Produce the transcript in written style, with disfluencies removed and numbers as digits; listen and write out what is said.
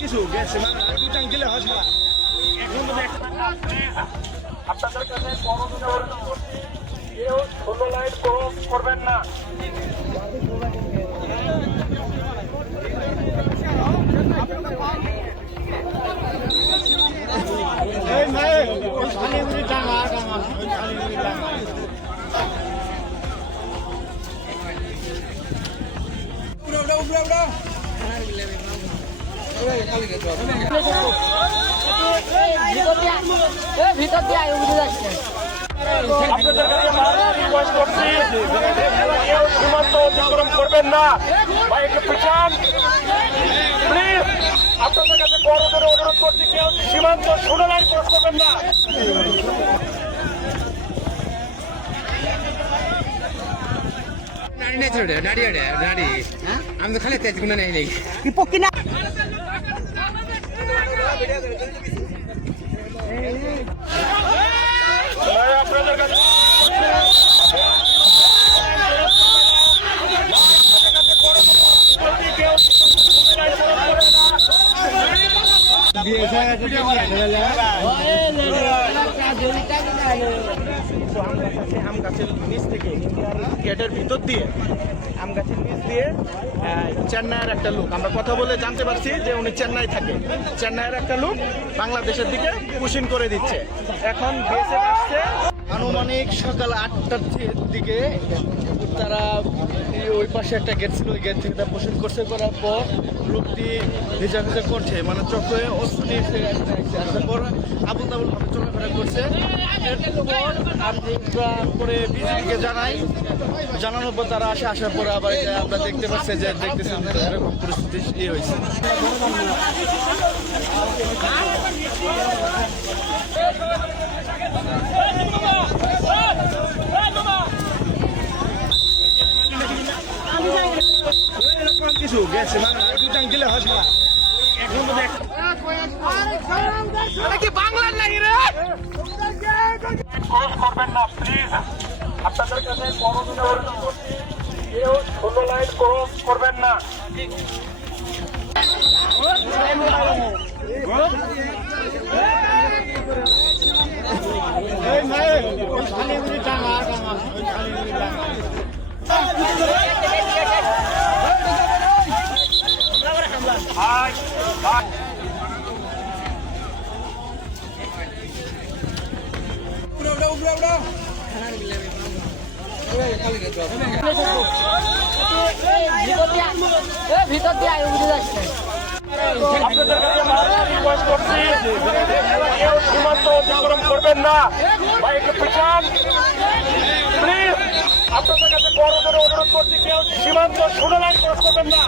কিছু গেছে মানে দুই টাং দিলে হয় না। এখন আপনাদের কাছে কেউ 16 লাইন ক্রস করবেন না। ভিতর দিয়ে আয় উঠে যাচ্ছে। আপনাদের কাছে রিকোয়েস্ট করছি, কেউ সীমান্ত অতিক্রম করবেন না। ভাই একটু পিছান প্লিজ। আপনাদের কাছে বড় করে অনুরোধ করছি, কেউ সীমান্ত 16 লাইন ক্রস করবেন না। আমি তো খালি তেজ গুলো নেই নেই আপনাদের কাছে আম গাছের নিচ থেকে গেটের ভিতর দিয়ে আম গাছের নিচ দিয়ে চেন্নাইয়ের একটা লোক আমরা কথা বলে জানতে পারছি যে উনি চেন্নাই থাকে। চেন্নাইয়ের একটা লোক বাংলাদেশের দিকে পুশিং করে দিচ্ছে। এখন বিএসএফ আসছে আনুমানিক সকাল 8টার দিকে। তারা ওই পাশে একটা গেট ছিল, ওই গেট থেকে তারা পুশিং করছে। করার পর লোকটি ভিজা ভিজা করছে, মানে চোখে অস্ত্র নিয়ে আসার পর আবুল তাবুল ভাবে চলাফেরা করছে। এরপর আমরা পরে বিজেপিকে জানানোর পর তারা আসার পরে আবার আমরা দেখতে পাচ্ছি যে দেখতেছেন এরকম পরিস্থিতি হয়েছে। কিছু গেছে মানে দুই টাং দিলে হয় না। এখন কি বাংলার নাকি রে? ক্রস করবেন না প্লিজ। আপনাদের কাছে বড় করে অনুরোধ করছি, কেউ 16 লাইন ক্রস করবেন না। ভিতর দিয়ে আয় উঠে যাচ্ছে। আপনাদের কাছে রিকোয়েস্ট করছি, কেউ সীমান্ত অতিক্রম করবেন না। ভাই একটু পিছান প্লিজ। আপনাদের কাছে বড় করে অনুরোধ করছি, কেউ সীমান্ত 16 লাইন ক্রস করবেন না।